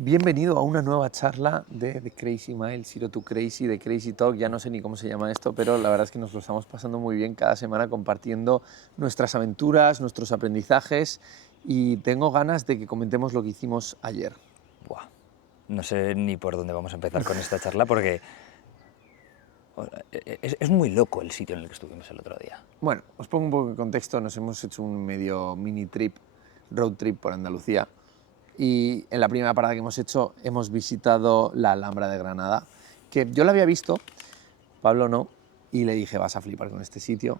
Bienvenido a una nueva charla de The Crazy Mile, Zero to Crazy, de Crazy Talk. Ya no sé ni cómo se llama esto, pero la verdad es que nos lo estamos pasando muy bien cada semana compartiendo nuestras aventuras, nuestros aprendizajes y tengo ganas de que comentemos lo que hicimos ayer. Buah, no sé ni por dónde vamos a empezar con esta charla porque es muy loco el sitio en el que estuvimos el otro día. Bueno, os pongo un poco de contexto. Nos hemos hecho un medio mini trip, road trip por Andalucía. Y en la primera parada que hemos hecho hemos visitado la Alhambra de Granada, que yo la había visto, Pablo no, y le dije, vas a flipar con este sitio.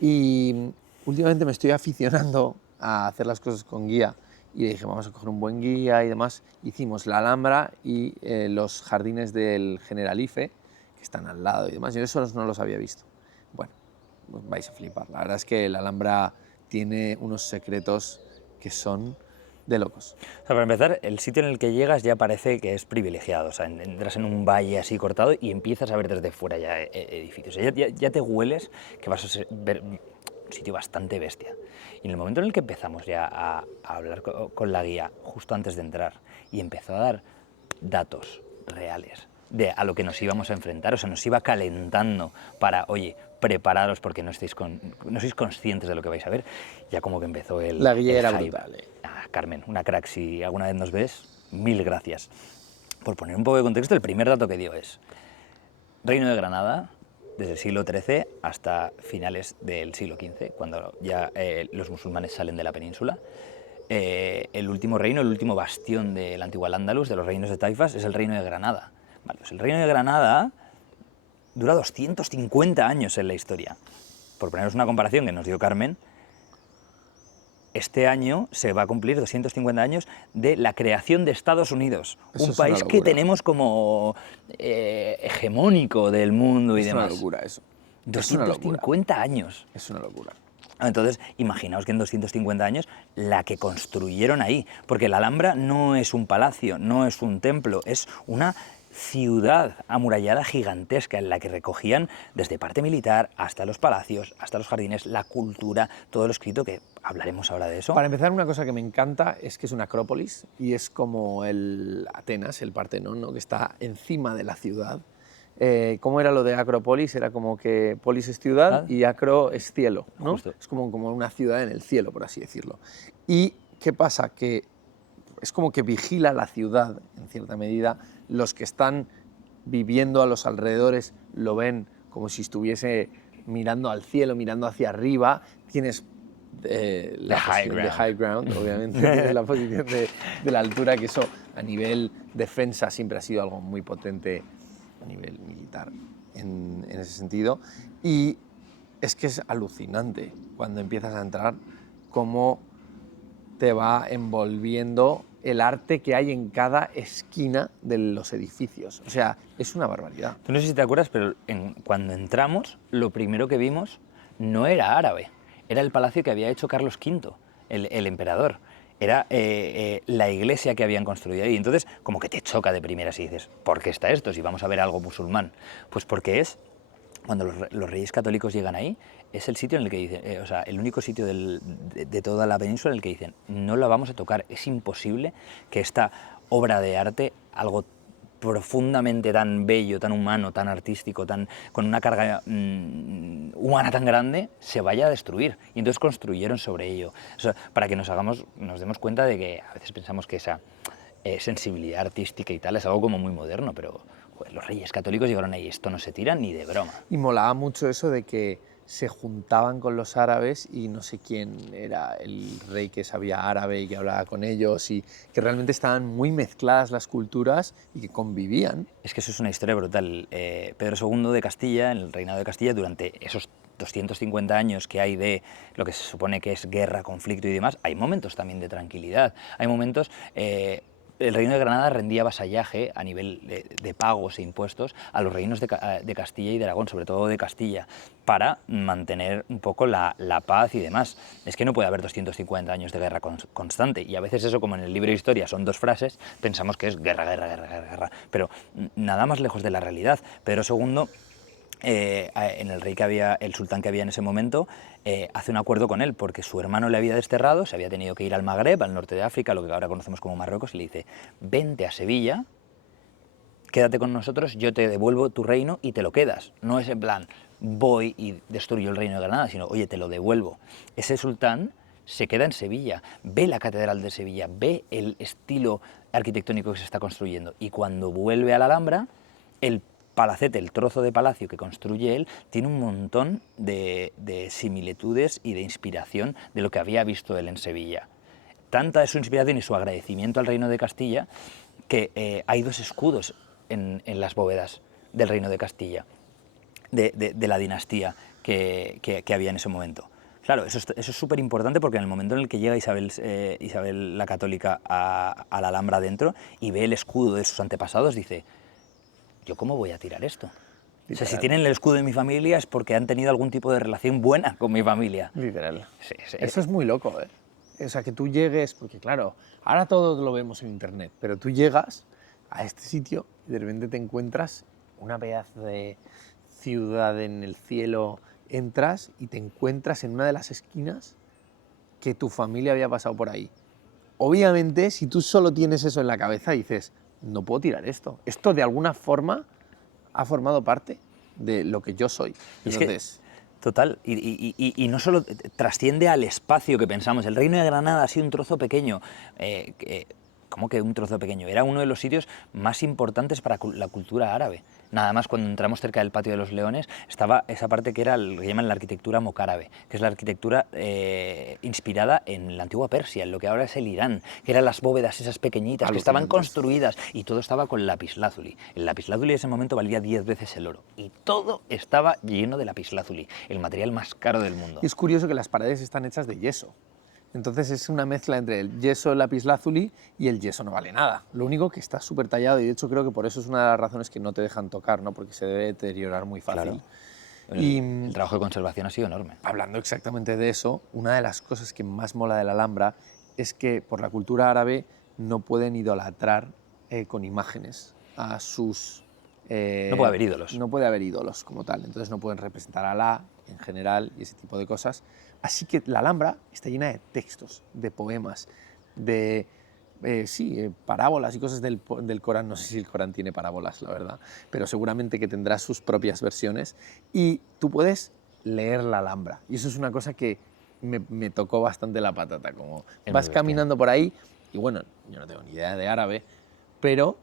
Y últimamente me estoy aficionando a hacer las cosas con guía y le dije, vamos a coger un buen guía y demás. Hicimos la Alhambra y los jardines del Generalife, que están al lado y demás, y eso no los había visto. Bueno, pues vais a flipar. La verdad es que la Alhambra tiene unos secretos que son de locos. O sea, para empezar, el sitio en el que llegas ya parece que es privilegiado. O sea, entras en un valle así cortado y empiezas a ver desde fuera ya edificios. O sea, ya te hueles que vas a ver un sitio bastante bestia. Y en el momento en el que empezamos ya a hablar con la guía, justo antes de entrar, y empezó a dar datos reales de a lo que nos íbamos a enfrentar, o sea, nos iba calentando para, oye, prepararos porque no sois conscientes de lo que vais a ver, ya como que empezó La guía era hype. brutal. Carmen, una crack, si alguna vez nos ves, mil gracias. Por poner un poco de contexto, el primer dato que dio es Reino de Granada, desde el siglo XIII hasta finales del siglo XV, cuando ya los musulmanes salen de la península. El último reino, el último bastión del antiguo Al-Ándalus, de los reinos de taifas, es el Reino de Granada. Vale, pues el Reino de Granada dura 250 años en la historia. Por poneros una comparación que nos dio Carmen, este año se va a cumplir 250 años de la creación de Estados Unidos, Eso un es una país que locura. tenemos como hegemónico del mundo y Es una demás. locura eso. Es una locura. 250 años. Es una locura. Entonces, imaginaos que en 250 años la que construyeron ahí, porque la Alhambra no es un palacio, no es un templo, es una ciudad amurallada gigantesca en la que recogían desde parte militar hasta los palacios, hasta los jardines, la cultura, todo lo escrito, que hablaremos ahora de eso. Para empezar, una cosa que me encanta es que es una acrópolis y es como el Atenas, el Partenón, ¿no? Que está encima de la ciudad. ¿Cómo era lo de Acrópolis? Era como que polis es ciudad y acro es cielo, ¿no? Justo. Es como una ciudad en el cielo, por así decirlo. ¿Y qué pasa? Que es como que vigila la ciudad, en cierta medida. Los que están viviendo a los alrededores lo ven como si estuviese mirando al cielo, mirando hacia arriba. Tienes la posición de high ground, obviamente, tienes la posición de la altura, que eso a nivel defensa siempre ha sido algo muy potente a nivel militar en ese sentido. Y es que es alucinante cuando empiezas a entrar cómo te va envolviendo el arte que hay en cada esquina de los edificios. O sea, es una barbaridad. Tú no sé si te acuerdas, pero cuando entramos, lo primero que vimos no era árabe, era el palacio que había hecho Carlos V, el emperador. Era la iglesia que habían construido ahí. Entonces, como que te choca de primeras y dices, ¿por qué está esto si vamos a ver algo musulmán? Pues porque es, cuando los reyes católicos llegan ahí, es el sitio en el que dicen, o sea, el único sitio de toda la península en el que dicen, no la vamos a tocar, es imposible que esta obra de arte, algo profundamente tan bello, tan humano, tan artístico, con una carga humana tan grande, se vaya a destruir. Y entonces construyeron sobre ello. O sea, para que nos demos cuenta de que a veces pensamos que esa sensibilidad artística y tal es algo como muy moderno, pero joder, los reyes católicos llegaron ahí, esto no se tira ni de broma. Y molaba mucho eso de que se juntaban con los árabes y no sé quién era el rey que sabía árabe y que hablaba con ellos, y que realmente estaban muy mezcladas las culturas y que convivían. Es que eso es una historia brutal. Pedro II de Castilla, en el reinado de Castilla, durante esos 250 años que hay de lo que se supone que es guerra, conflicto y demás, hay momentos también de tranquilidad, hay momentos... el Reino de Granada rendía vasallaje a nivel de pagos e impuestos a los reinos de Castilla y de Aragón, sobre todo de Castilla, para mantener un poco la paz y demás. Es que no puede haber 250 años de guerra constante, y a veces eso, como en el libro de historia son dos frases, pensamos que es guerra, guerra, guerra, guerra, guerra, pero nada más lejos de la realidad. Pedro II en el rey que había, el sultán que había en ese momento, hace un acuerdo con él, porque su hermano le había desterrado, se había tenido que ir al Magreb, al norte de África, lo que ahora conocemos como Marruecos, y le dice, vente a Sevilla, quédate con nosotros, yo te devuelvo tu reino y te lo quedas. No es en plan, voy y destruyo el reino de Granada, sino, oye, te lo devuelvo. Ese sultán se queda en Sevilla, ve la catedral de Sevilla, ve el estilo arquitectónico que se está construyendo, y cuando vuelve a la Alhambra, el palacete, el trozo de palacio que construye él, tiene un montón de similitudes y de inspiración de lo que había visto él en Sevilla. Tanta es su inspiración y su agradecimiento al reino de Castilla que hay dos escudos en las bóvedas del reino de Castilla, de la dinastía que había en ese momento. Claro, eso es súper importante porque en el momento en el que llega Isabel la Católica a la Alhambra adentro y ve el escudo de sus antepasados, dice, ¿yo cómo voy a tirar esto? O sea, si tienen el escudo de mi familia es porque han tenido algún tipo de relación buena con mi familia. Literal. Sí, sí. Eso es muy loco, ¿eh? O sea, que tú llegues, porque claro, ahora todo lo vemos en internet, pero tú llegas a este sitio y de repente te encuentras una pedazo de ciudad en el cielo, entras y te encuentras en una de las esquinas que tu familia había pasado por ahí. Obviamente, si tú solo tienes eso en la cabeza, dices, no puedo tirar esto. Esto de alguna forma ha formado parte de lo que yo soy. Entonces, total, y no solo trasciende al espacio que pensamos. El Reino de Granada ha sido un trozo pequeño. ¿Cómo que un trozo pequeño? Era uno de los sitios más importantes para la cultura árabe. Nada más cuando entramos cerca del Patio de los Leones estaba esa parte que era lo que llaman la arquitectura mozárabe, que es la arquitectura inspirada en la antigua Persia, en lo que ahora es el Irán, que eran las bóvedas esas pequeñitas que estaban construidas y todo estaba con lapislázuli. El lapislázuli en ese momento valía 10 veces el oro y todo estaba lleno de lapislázuli, el material más caro del mundo. Y es curioso que las paredes están hechas de yeso. Entonces es una mezcla entre el yeso, el lapislázuli, y el yeso no vale nada. Lo único que está súper tallado, y de hecho creo que por eso es una de las razones que no te dejan tocar, ¿no? Porque se debe deteriorar muy fácil. Claro. El trabajo de conservación ha sido enorme. Hablando exactamente de eso, una de las cosas que más mola de la Alhambra es que por la cultura árabe no pueden idolatrar con imágenes a sus... no puede haber ídolos. No puede haber ídolos como tal, entonces no pueden representar a Alá en general y ese tipo de cosas. Así que la Alhambra está llena de textos, de poemas, de parábolas y cosas del Corán. No sé si el Corán tiene parábolas, la verdad, pero seguramente que tendrá sus propias versiones. Y tú puedes leer la Alhambra. Y eso es una cosa que me tocó bastante la patata. Como vas caminando por ahí, y bueno, yo no tengo ni idea de árabe, pero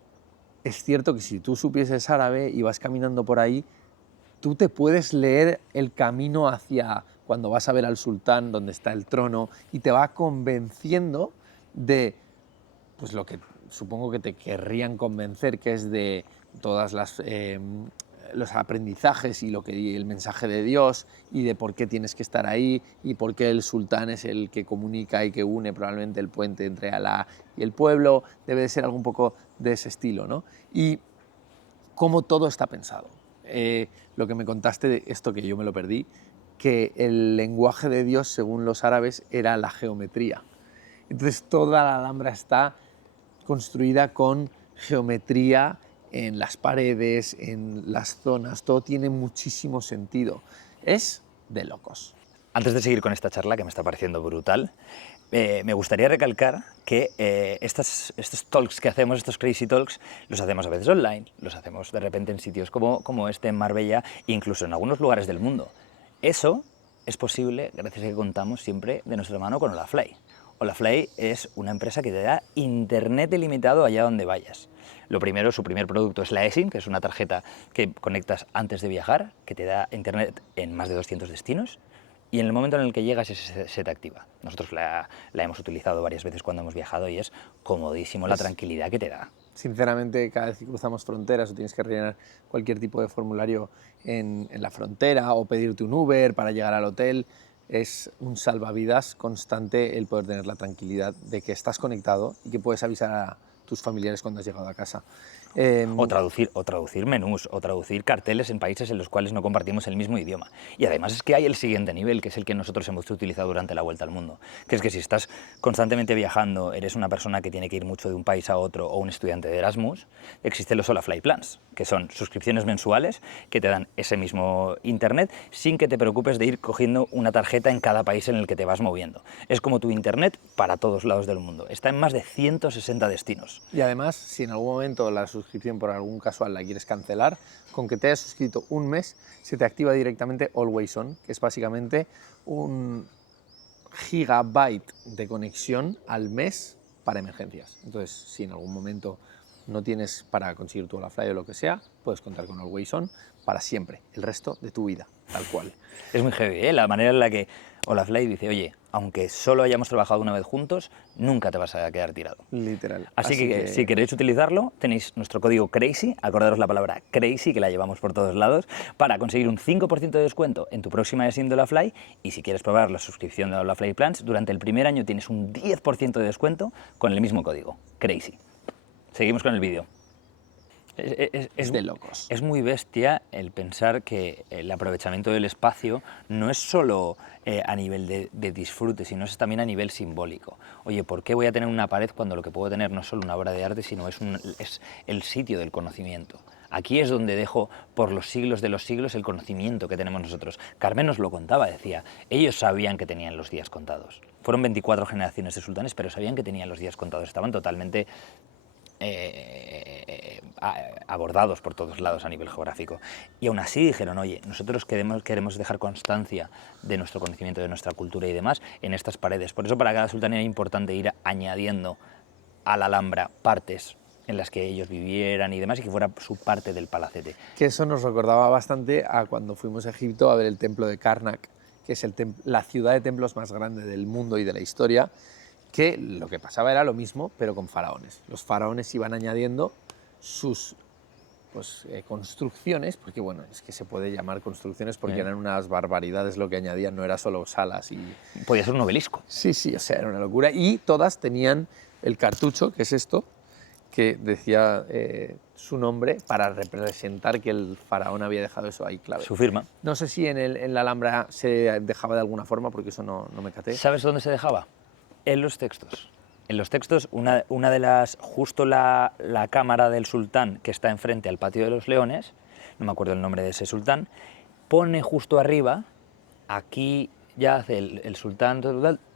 es cierto que si tú supieses árabe y vas caminando por ahí, tú te puedes leer el camino hacia cuando vas a ver al sultán, donde está el trono, y te va convenciendo de pues lo que supongo que te querrían convencer, que es de todas los aprendizajes y el mensaje de Dios y de por qué tienes que estar ahí y por qué el sultán es el que comunica y que une probablemente el puente entre Alá y el pueblo. Debe de ser algo un poco de ese estilo, ¿no? Y cómo todo está pensado. Lo que me contaste de esto, que yo me lo perdí, que el lenguaje de Dios, según los árabes, era la geometría. Entonces toda la Alhambra está construida con geometría en las paredes, en las zonas, todo tiene muchísimo sentido. Es de locos. Antes de seguir con esta charla, que me está pareciendo brutal, me gustaría recalcar que estos talks que hacemos, estos crazy talks, los hacemos a veces online, los hacemos de repente en sitios como este, en Marbella, incluso en algunos lugares del mundo. Eso es posible gracias a que contamos siempre de nuestra mano con Olafly. Olafly es una empresa que te da internet ilimitado allá donde vayas. Lo primero, su primer producto es la eSIM, que es una tarjeta que conectas antes de viajar, que te da internet en más de 200 destinos, y en el momento en el que llegas se te activa. Nosotros la hemos utilizado varias veces cuando hemos viajado y es comodísimo la tranquilidad que te da. Sinceramente, cada vez que cruzamos fronteras o tienes que rellenar cualquier tipo de formulario en la frontera o pedirte un Uber para llegar al hotel, es un salvavidas constante el poder tener la tranquilidad de que estás conectado y que puedes avisar a tus familiares cuando has llegado a casa. O traducir menús, o traducir carteles en países en los cuales no compartimos el mismo idioma. Y además es que hay el siguiente nivel, que es el que nosotros hemos utilizado durante la vuelta al mundo, que es que si estás constantemente viajando, eres una persona que tiene que ir mucho de un país a otro o un estudiante de Erasmus, existen los Olafly Plans, que son suscripciones mensuales que te dan ese mismo internet sin que te preocupes de ir cogiendo una tarjeta en cada país en el que te vas moviendo. Es como tu internet para todos lados del mundo. Está en más de 160 destinos. Y además, si en algún momento la suscripción por algún casual la quieres cancelar, con que te hayas suscrito un mes, se te activa directamente Always On, que es básicamente un gigabyte de conexión al mes para emergencias. Entonces, si en algún momento no tienes para conseguir tu Olafly o lo que sea, puedes contar con Always On para siempre, el resto de tu vida, tal cual. Es muy heavy, ¿eh? La manera en la que Olafly dice, oye, aunque solo hayamos trabajado una vez juntos, nunca te vas a quedar tirado. Literal. Así que si queréis utilizarlo, tenéis nuestro código CRAZY, acordaros la palabra CRAZY, que la llevamos por todos lados, para conseguir un 5% de descuento en tu próxima sesión de Olafly. Y si quieres probar la suscripción de Olafly Plans, durante el primer año tienes un 10% de descuento con el mismo código, CRAZY. Seguimos con el vídeo. Es de locos. Es muy bestia el pensar que el aprovechamiento del espacio no es solo a nivel de disfrute, sino es también a nivel simbólico. Oye, ¿por qué voy a tener una pared cuando lo que puedo tener no es solo una obra de arte, sino es el sitio del conocimiento? Aquí es donde dejo por los siglos de los siglos el conocimiento que tenemos nosotros. Carmen nos lo contaba, decía, ellos sabían que tenían los días contados. Fueron 24 generaciones de sultanes, pero sabían que tenían los días contados, estaban totalmente abordados por todos lados a nivel geográfico. Y aún así dijeron, oye, nosotros queremos dejar constancia de nuestro conocimiento, de nuestra cultura y demás en estas paredes. Por eso para cada sultán era importante ir añadiendo a la Alhambra partes en las que ellos vivieran y demás, y que fuera su parte del palacete. Que eso nos recordaba bastante a cuando fuimos a Egipto a ver el templo de Karnak, que es la ciudad de templos más grande del mundo y de la historia, que lo que pasaba era lo mismo, pero con faraones. Los faraones iban añadiendo sus construcciones, porque bueno, es que se puede llamar construcciones porque eran unas barbaridades lo que añadían, no era solo salas y... Podía ser un obelisco. Sí, sí, o sea, era una locura. Y todas tenían el cartucho, que es esto, que decía su nombre para representar que el faraón había dejado eso ahí clave. Su firma. No sé si en la Alhambra se dejaba de alguna forma, porque eso no me caté. ¿Sabes dónde se dejaba? En los textos. En los textos, una de las, justo la cámara del sultán que está enfrente al patio de los leones, no me acuerdo el nombre de ese sultán, pone justo arriba, aquí yace el sultán,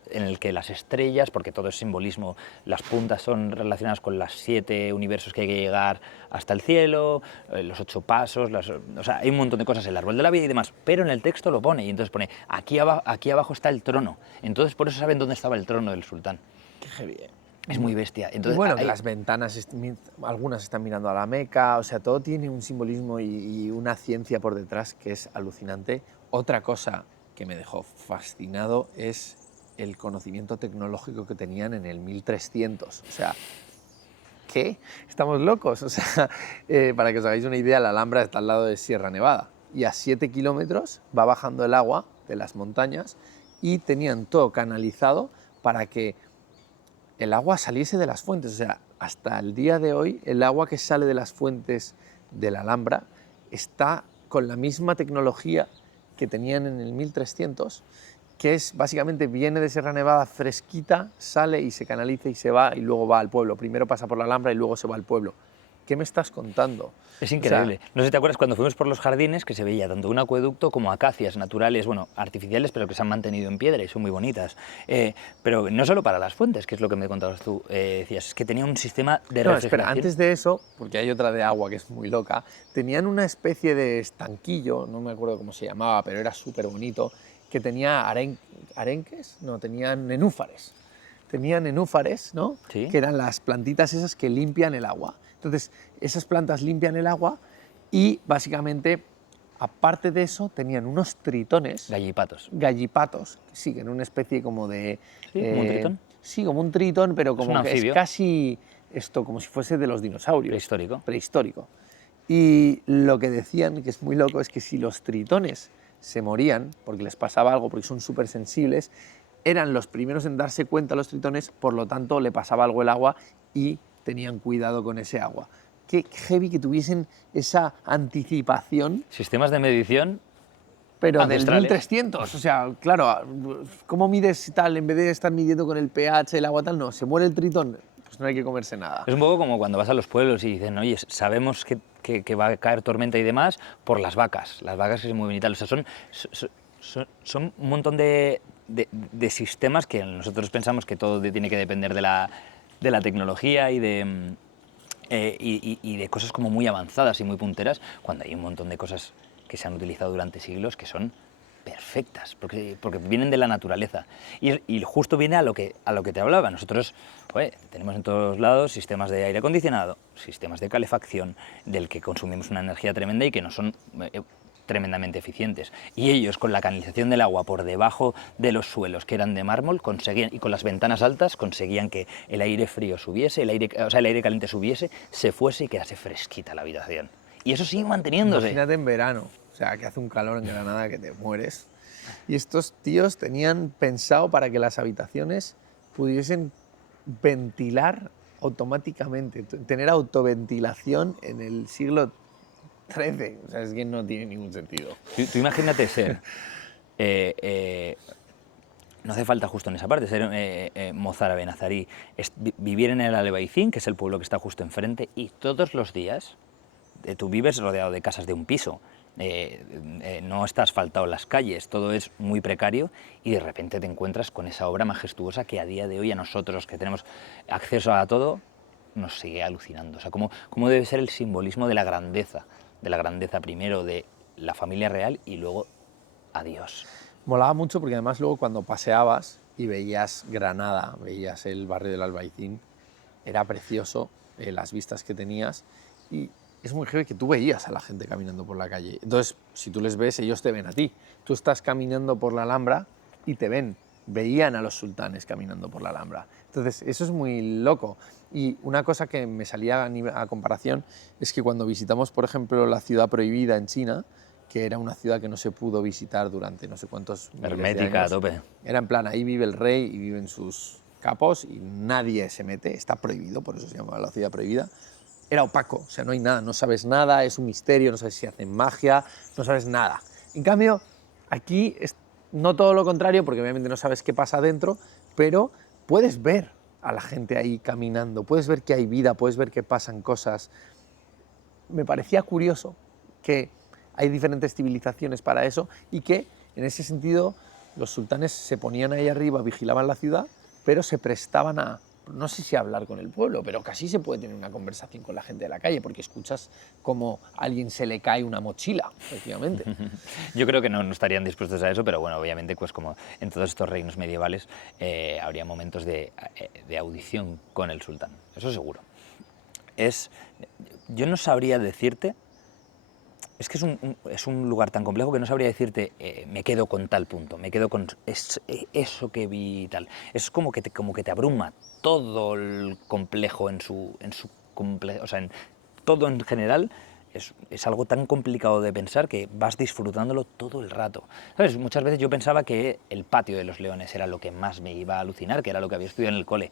en el que las estrellas, porque todo es simbolismo, las puntas son relacionadas con los 7 universos que hay que llegar hasta el cielo, los 8 pasos, o sea, hay un montón de cosas, el árbol de la vida y demás, pero en el texto lo pone, y entonces pone, aquí abajo está el trono, entonces por eso saben dónde estaba el trono del sultán. Qué heavy. Es muy bestia. Entonces, y bueno, que las ventanas, algunas están mirando a la Meca, o sea, todo tiene un simbolismo y una ciencia por detrás que es alucinante. Otra cosa que me dejó fascinado es el conocimiento tecnológico que tenían en el 1300. O sea, ¿qué? Estamos locos. O sea, para que os hagáis una idea, la Alhambra está al lado de Sierra Nevada y a 7 kilómetros va bajando el agua de las montañas y tenían todo canalizado para que el agua saliese de las fuentes. O sea, hasta el día de hoy, el agua que sale de las fuentes de la Alhambra está con la misma tecnología que tenían en el 1300, que es básicamente viene de Sierra Nevada fresquita, sale y se canaliza y se va y luego va al pueblo. Primero pasa por la Alhambra y luego se va al pueblo. ¿Qué me estás contando? Es increíble. O sea, no sé si te acuerdas cuando fuimos por los jardines que se veía tanto un acueducto como acacias naturales, bueno, artificiales, pero que se han mantenido en piedra y son muy bonitas. Pero no solo para las fuentes, que es lo que me contabas tú, decías, es que tenía un sistema de refrigeración. Espera, antes de eso, porque hay otra de agua que es muy loca, tenían una especie de estanquillo, no me acuerdo cómo se llamaba, pero era súper bonito, que tenía arenques, no, tenían nenúfares. Tenían nenúfares, ¿no? ¿Sí? Que eran las plantitas esas que limpian el agua. Entonces, esas plantas limpian el agua y básicamente, aparte de eso, tenían unos tritones. Gallipatos. Gallipatos, sí, que en una especie como de... ¿Sí? ¿Como un tritón? Sí, como un tritón, pero como que anfibio. es casi esto, como si fuese de los dinosaurios. Prehistórico. Prehistórico. Y lo que decían, que es muy loco, es que si los tritones se morían, porque les pasaba algo, porque son súper sensibles, eran los primeros en darse cuenta los tritones, por lo tanto le pasaba algo el agua y tenían cuidado con ese agua. qué heavy que tuviesen esa anticipación, Sistemas de medición pero del ancestrales. 1300. O sea, claro, ¿cómo mides tal? En vez de estar midiendo con el pH, el agua tal, no, se muere el tritón, pues no hay que comerse nada. Es un poco como cuando vas a los pueblos y dicen, oye, sabemos que va a caer tormenta y demás por las vacas que se mueven y tal. O sea, son un montón de sistemas que nosotros pensamos que todo tiene que depender de la tecnología y de cosas como muy avanzadas y muy punteras, cuando hay un montón de cosas que se han utilizado durante siglos que son perfectas, porque vienen de la naturaleza. Y justo viene a lo que te hablaba. Nosotros tenemos en todos lados sistemas de aire acondicionado, sistemas de calefacción, del que consumimos una energía tremenda y que no son tremendamente eficientes. Y ellos, con la canalización del agua por debajo de los suelos, que eran de mármol, conseguían, y con las ventanas altas, conseguían que el aire frío subiese, el aire caliente subiese, se fuese y quedase fresquita la habitación. Y eso sigue manteniéndose. Imagínate en verano, o sea, que hace un calor en Granada que te mueres. Y estos tíos tenían pensado para que las habitaciones pudiesen ventilar automáticamente, tener autoventilación en el siglo XIII. O sea, es que no tiene ningún sentido. Tú imagínate ser... no hace falta justo en esa parte ser mozárabe, nazarí, vivir en el Albaicín, que es el pueblo que está justo enfrente, y todos los días tú vives rodeado de casas de un piso, no está asfaltado las calles, todo es muy precario y de repente te encuentras con esa obra majestuosa que a día de hoy a nosotros que tenemos acceso a todo nos sigue alucinando. O sea, cómo debe ser el simbolismo de la grandeza primero de la familia real y luego a Dios. Molaba mucho porque además luego cuando paseabas y veías Granada, veías el barrio del Albaicín, era precioso las vistas que tenías y es muy heavy que tú veías a la gente caminando por la calle. Entonces, si tú les ves, ellos te ven a ti. Tú estás caminando por la Alhambra y te ven. Veían a los sultanes caminando por la Alhambra. Entonces, eso es muy loco. Y una cosa que me salía a comparación es que cuando visitamos, por ejemplo, la ciudad prohibida en China, que era una ciudad que no se pudo visitar durante no sé cuántos miles de Hermética, años, a tope. era en plan, ahí vive el rey y viven sus capos y nadie se mete, está prohibido, por eso se llama la ciudad prohibida. Era opaco, o sea, no hay nada, no sabes nada, es un misterio, no sabes si hacen magia, no sabes nada. En cambio, aquí es no todo lo contrario, porque obviamente no sabes qué pasa dentro, pero puedes ver a la gente ahí caminando, puedes ver que hay vida, puedes ver que pasan cosas. Me parecía curioso que hay diferentes civilizaciones para eso y que, en ese sentido, los sultanes se ponían ahí arriba, vigilaban la ciudad, pero se prestaban a, no sé si a hablar con el pueblo, pero casi se puede tener una conversación con la gente de la calle, porque escuchas como a alguien se le cae una mochila, efectivamente. Yo creo que no estarían dispuestos a eso, pero bueno, obviamente, pues como en todos estos reinos medievales, habría momentos de audición con el sultán, eso seguro. Yo no sabría decirte, es que es un lugar tan complejo que no sabría decirte, me quedo con tal punto, me quedo con eso que vi y tal. Es como que te abruma todo el complejo o sea, todo en general. Es algo tan complicado de pensar que vas disfrutándolo todo el rato. ¿Sabes? Muchas veces yo pensaba que el patio de los leones era lo que más me iba a alucinar, que era lo que había estudiado en el cole,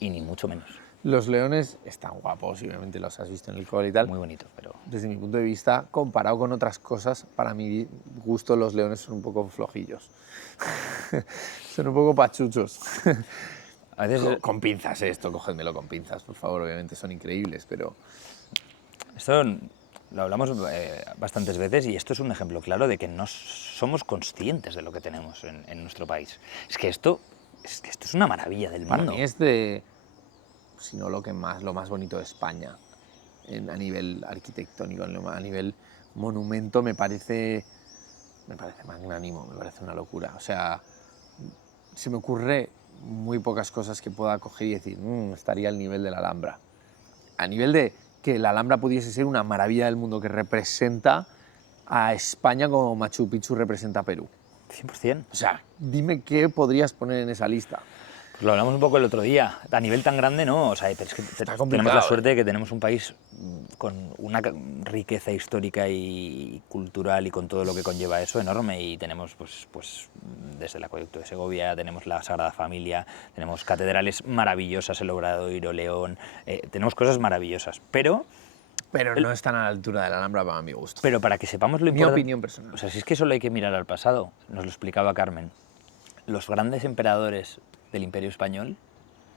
y ni mucho menos. Los leones están guapos y obviamente los has visto en el cole y tal. Muy bonitos, pero... Desde mi punto de vista, comparado con otras cosas, para mi gusto los leones son un poco flojillos. Son un poco pachuchos. A veces... Con pinzas esto, cógedmelo con pinzas, por favor, obviamente son increíbles, pero... Esto lo hablamos bastantes veces y esto es un ejemplo claro de que no somos conscientes de lo que tenemos en nuestro país. Es que esto es una maravilla del mundo. Para mí es de, si no lo más bonito de España, a nivel arquitectónico, a nivel monumento, me parece magnánimo, me parece una locura. O sea, se me ocurre muy pocas cosas que pueda coger y decir, estaría al nivel de la Alhambra. A nivel de que la Alhambra pudiese ser una maravilla del mundo que representa a España como Machu Picchu representa a Perú. 100%. O sea, dime qué podrías poner en esa lista. Pues lo hablamos un poco el otro día. A nivel tan grande no, o sea, pero es que tenemos la suerte de que tenemos un país con una riqueza histórica y cultural y con todo lo que conlleva eso enorme, y tenemos pues desde el acueducto de Segovia, tenemos la Sagrada Familia, tenemos catedrales maravillosas, el Obradoiro, León, tenemos cosas maravillosas, pero pero no están a la altura de la Alhambra para mi gusto. Pero para que sepamos lo Mi importante... opinión personal. O sea, si es que solo hay que mirar al pasado, nos lo explicaba Carmen. Los grandes emperadores del Imperio Español,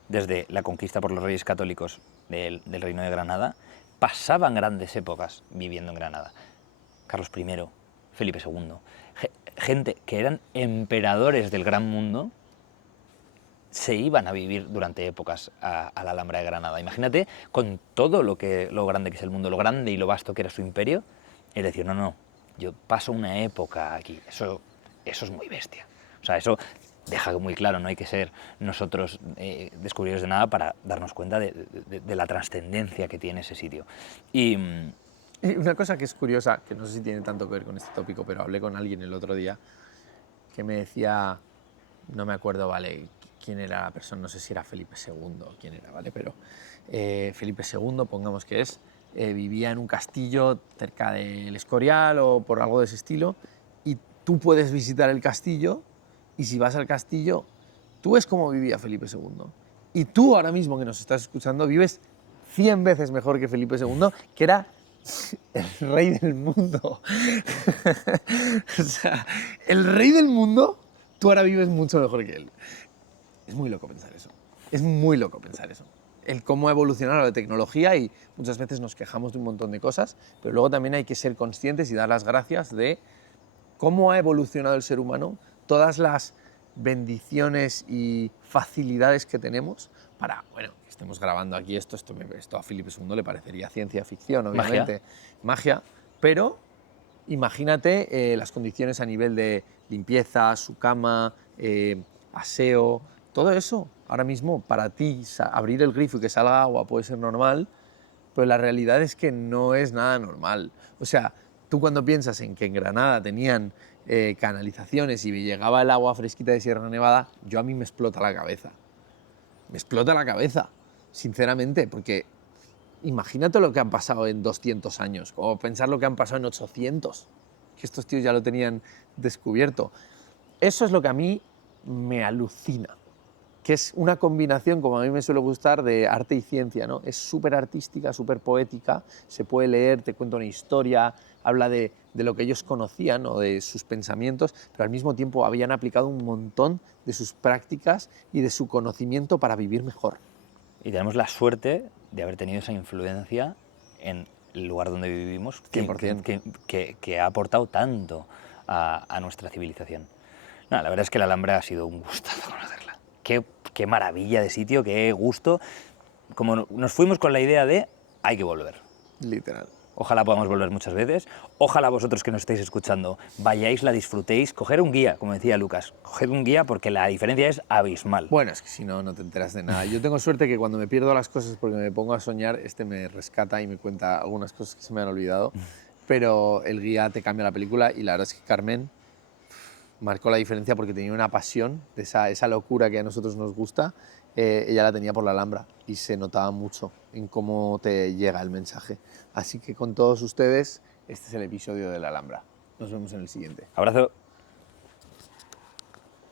desde la conquista por los reyes católicos del Reino de Granada, pasaban grandes épocas viviendo en Granada. Carlos I, Felipe II, gente que eran emperadores del gran mundo, se iban a vivir durante épocas a la Alhambra de Granada. Imagínate con todo lo grande que es el mundo, lo grande y lo vasto que era su imperio, es decir, no, yo paso una época aquí, eso es muy bestia. O sea, eso deja muy claro, no hay que ser nosotros descubridores de nada para darnos cuenta de la trascendencia que tiene ese sitio. Y una cosa que es curiosa, que no sé si tiene tanto que ver con este tópico, pero hablé con alguien el otro día que me decía, no me acuerdo, vale, quién era la persona, no sé si era Felipe II o quién era, ¿vale? Pero Felipe II, pongamos que es, vivía en un castillo cerca del Escorial o por algo de ese estilo, y tú puedes visitar el castillo, y si vas al castillo, tú ves cómo vivía Felipe II. Y tú ahora mismo que nos estás escuchando vives 100 veces mejor que Felipe II, que era el rey del mundo. O sea, el rey del mundo, tú ahora vives mucho mejor que él. Es muy loco pensar eso. Es muy loco pensar eso. El cómo ha evolucionado la tecnología, y muchas veces nos quejamos de un montón de cosas, pero luego también hay que ser conscientes y dar las gracias de cómo ha evolucionado el ser humano, todas las bendiciones y facilidades que tenemos para, bueno, que estemos grabando aquí esto a Felipe II le parecería ciencia ficción, obviamente, magia, pero imagínate las condiciones a nivel de limpieza, su cama, aseo, todo eso. Ahora mismo, para ti, abrir el grifo y que salga agua puede ser normal, pero la realidad es que no es nada normal. O sea, tú cuando piensas en que en Granada tenían canalizaciones y me llegaba el agua fresquita de Sierra Nevada, a mí me explota la cabeza. Me explota la cabeza, sinceramente, porque imagínate lo que han pasado en 200 años, o pensar lo que han pasado en 800, que estos tíos ya lo tenían descubierto. Eso es lo que a mí me alucina, que es una combinación, como a mí me suele gustar, de arte y ciencia, ¿no? Es súper artística, súper poética, se puede leer, te cuenta una historia, habla de lo que ellos conocían o de sus pensamientos, pero al mismo tiempo habían aplicado un montón de sus prácticas y de su conocimiento para vivir mejor. Y tenemos la suerte de haber tenido esa influencia en el lugar donde vivimos, 100%. que ha aportado tanto a nuestra civilización. No, la verdad es que la Alhambra ha sido un gustazo conocerla. Qué maravilla de sitio, qué gusto. Como nos fuimos con la idea de hay que volver. Literal. Ojalá podamos volver muchas veces. Ojalá vosotros que nos estáis escuchando vayáis, la disfrutéis. Coger un guía, como decía Lucas. Coger un guía porque la diferencia es abismal. Bueno, es que si no, no te enteras de nada. Yo tengo suerte que cuando me pierdo las cosas porque me pongo a soñar, me rescata y me cuenta algunas cosas que se me han olvidado. Pero el guía te cambia la película, y la verdad es que Carmen marcó la diferencia porque tenía una pasión de esa locura que a nosotros nos gusta. Ella la tenía por la Alhambra y se notaba mucho en cómo te llega el mensaje. Así que con todos ustedes, este es el episodio de la Alhambra. Nos vemos en el siguiente. Abrazo.